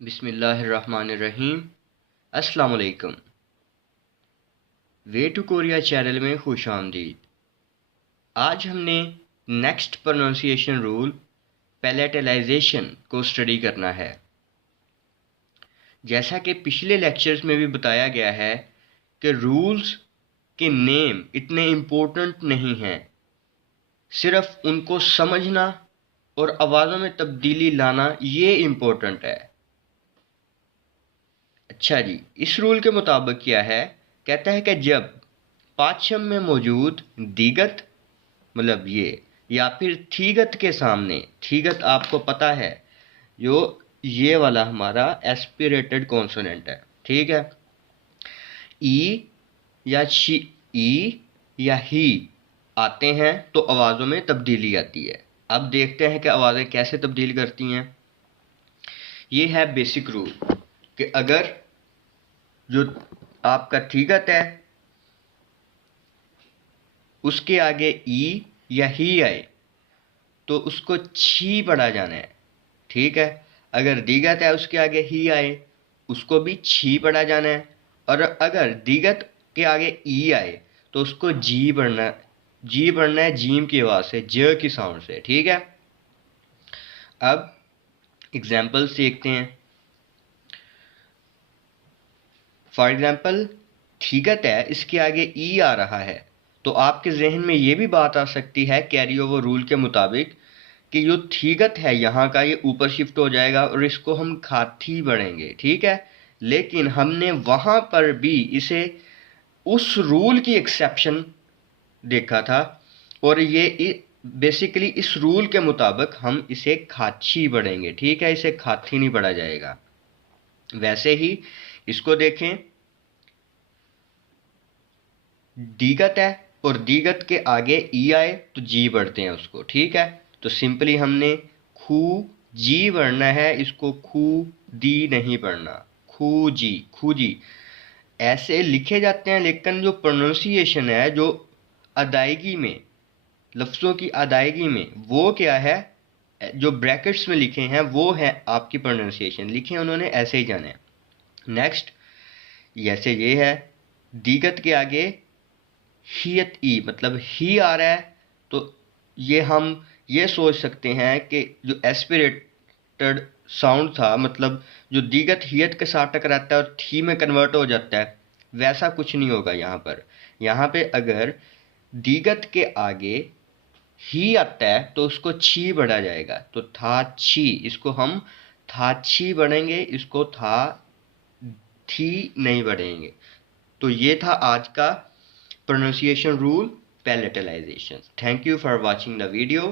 बिस्मिल्लाहिर्रहमानिर्रहीम। अस्सलाम वालेकुम। वे टू कोरिया चैनल में खुश आमदीद। आज हमने नेक्स्ट प्रोनाउंसिएशन रूल पैलेटलाइजेशन को स्टडी करना है। जैसा कि पिछले लेक्चर्स में भी बताया गया है कि रूल्स के नेम इतने इम्पोर्टेंट नहीं हैं, सिर्फ उनको समझना और आवाज़ों में तब्दीली लाना ये इम्पोर्टेंट है। अच्छा जी, इस रूल के मुताबिक क्या है, कहता है कि जब पाछम में मौजूद दीगत मतलब या फिर थीगत के सामने, थीगत आपको पता है जो ये वाला हमारा एस्पिरेटेड कॉन्सोनेंट है, ठीक है। ई या शी, ई या ही आते हैं तो आवाज़ों में तब्दीली आती है। अब देखते हैं कि आवाज़ें कैसे तब्दील करती हैं। ये है बेसिक रूल कि अगर जो आपका थीगत है उसके आगे ई या ही आए तो उसको छी पढ़ा जाना है, ठीक है। अगर दीगत है उसके आगे ही आए उसको भी छी पढ़ा जाना है, और अगर दीगत के आगे ई आए तो उसको जी पढ़ना है जीम की आवाज़ से, ज की साउंड से, ठीक है। अब एग्जाम्पल देखते हैं। फॉर एग्जाम्पल थीगत है, इसके आगे ई आ रहा है तो आपके जहन में ये भी बात आ सकती है कैरी ओवर रूल के मुताबिक कि जो थीगत है यहाँ का ये ऊपर शिफ्ट हो जाएगा और इसको हम खाती बढ़ेंगे, ठीक है। लेकिन हमने वहाँ पर भी इसे उस रूल की एक्सेप्शन देखा था, और ये बेसिकली इस रूल के मुताबिक हम इसे खाची बढ़ेंगे, ठीक है। इसे खाती नहीं पढ़ा जाएगा। वैसे ही इसको देखें, दीगत है और दीगत के आगे ई आए तो जी बढ़ते हैं उसको, ठीक है। तो सिंपली हमने खू जी पढ़ना है, इसको खू दी नहीं पढ़ना, खू जी ऐसे लिखे जाते हैं। लेकिन जो प्रोनाउंसिएशन है, जो अदायगी में, लफ्ज़ों की अदायगी में, वो क्या है, जो ब्रैकेट्स में लिखे हैं वो है आपकी प्रोनाउंसिएशन, लिखे उन्होंने ऐसे ही जाने। नेक्स्ट, जैसे ये है दीगत के आगे हियत ई मतलब ही आ रहा है तो ये हम ये सोच सकते हैं कि जो एस्पिरेटेड साउंड था, मतलब जो दीगत हियत के साथ टकराता है और थी में कन्वर्ट हो जाता है, वैसा कुछ नहीं होगा यहाँ पर। यहाँ पे अगर दीगत के आगे ही आता है तो उसको छी बढ़ा जाएगा, तो था छी, इसको हम था छी बढ़ेंगे, इसको था थी नहीं बढ़ेंगे। तो ये था आज का pronunciation rule palatalization. Thank you for watching the video.